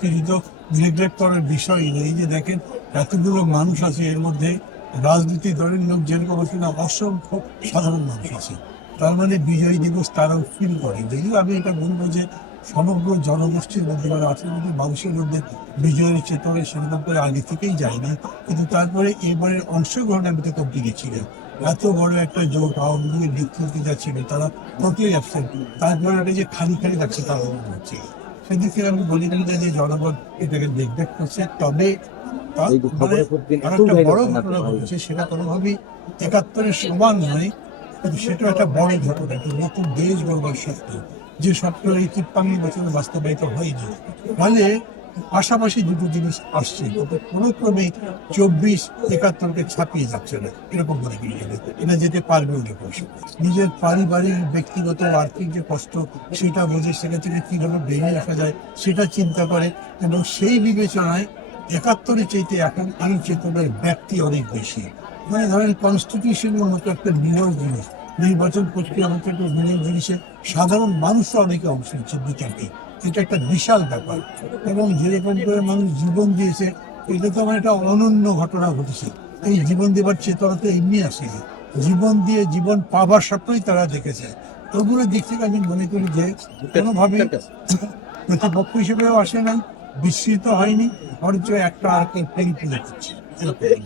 কিছু তো নেগলেক্ট করার বিষয় নেই। যে দেখেন এতগুলো মানুষ আছে, এর মধ্যে রাজনীতি দলের লোক যেরকম আছে না, অসংখ্য সাধারণ মানুষ আছে। তার মানে বিজয় দিবস তারাও ফিল করে। যদিও আমি এটা বলবো যে সমগ্র জনগোষ্ঠীর মধ্যে বা রাজনৈতিক মানুষের মধ্যে বিজয়ের চেতনা সেরকম করে আগে থেকেই যায়নি, কিন্তু তারপরে এবারের অংশগ্রহণ আমি তো কমপ্লিট ছিলেন। এত বড় একটা জোট আওয়ামী লীগের নেতৃত্বে যা ছিল তারা টোটালি অ্যাবসেন্ট। তারপরে এটা যে খালি খালি লাগছে তা মনে হচ্ছে। সেদিক থেকে আমি বলি না যে জনগণ এটাকে দেখবেক করছে। তবে একটা বড় ঘটনা ঘটেছে, সেটা কোনোভাবেই ৭১-এর সমান নয়, কিন্তু সেটা একটা বড় ঘটনা, একটা নতুন দেশ গড়বার সত্য, যে সত্য এই ৫৩ বছরে বাস্তবায়িত হয়নি। ফলে পাশাপাশি দুটো জিনিস আসছে, কিন্তু কোনো ক্রমে ২৪-৭১-কে ছাপিয়ে যাচ্ছে না, এরকম মনে করি। এটা যেতে পারবে ওই বয়সে। নিজের পারিবারিক ব্যক্তিগত আর্থিক যে কষ্ট সেটা বোঝে, সেটা থেকে কীভাবে বেরিয়ে আসা যায় সেটা চিন্তা করে, এবং সেই বিবেচনায় ৭১-এর চাইতে এখন এই চেতনার ব্যাপ্তি অনেক বেশি। মানে ধরেন কনস্টিটিউশনের মতো একটা বিরল জিনিস, নির্বাচন প্রক্রিয়ার মতো একটা বিরল জিনিসে সাধারণ মানুষরা অনেকে অংশ নিচ্ছে বিচারকে। এটা একটা বিশাল ব্যাপার, এবং যেরকম করে মানুষ জীবন দিয়েছে, এটা তো আমার একটা অনন্য ঘটনা ঘটেছে। এই জীবন দেবার চেতনা তো এমনি আসেনি, জীবন দিয়ে জীবন পাবার স্বপ্নই তারা দেখেছে। ওগুলোর দিক থেকে আমি মনে করি যে কোনোভাবে প্রতিপক্ষ হিসেবেও আসে নাই, বিস্মৃত হয়নি, বরঞ্চ একটা আর কি করছে।